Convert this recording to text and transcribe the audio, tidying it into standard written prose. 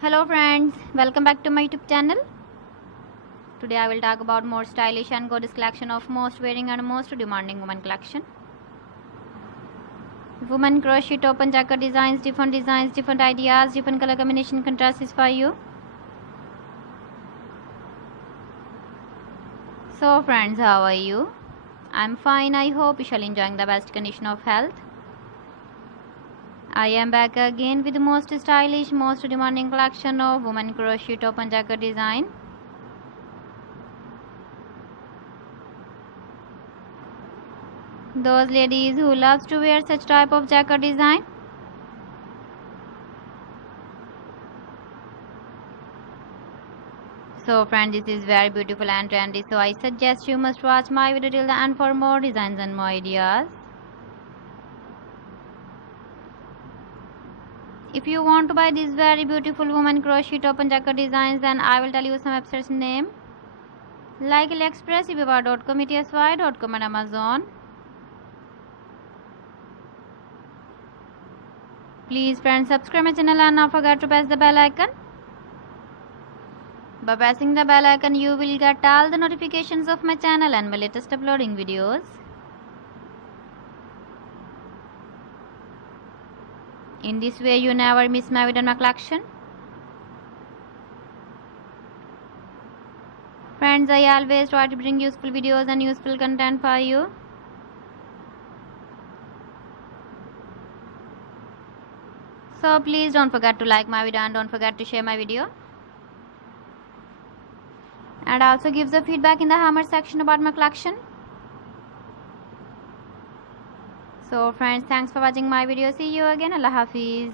Hello friends, welcome back to my YouTube channel. Today I will talk about more stylish and gorgeous collection of most wearing and most demanding women collection. Women crochet top and jacket designs, different ideas, different color combination contrasts for you. So friends, how are you? I'm fine. I hope you shall enjoying the best condition of health. I am back again with the most stylish, most demanding collection of women crochet top and jacket design. Those ladies who loves to wear such type of jacket design. So friends, this is very beautiful and trendy, so I suggest you must watch my video till the end for more designs and more ideas. If you want to buy these very beautiful women crochet top and jacket designs, then I will tell you some websites name like AliExpress, eBay.com, ETSY.com and Amazon. Please friends, subscribe my channel and not forget to press the bell icon. By pressing the bell icon, you will get all the notifications of my channel and my latest uploading videos. In this way, you never miss my video and my collection. Friends, I always try to bring useful videos and useful content for you. So please don't forget to like my video and don't forget to share my video. And also give the feedback in the comment section about my collection. So friends, thanks for watching my video. See you again. Allah Hafiz.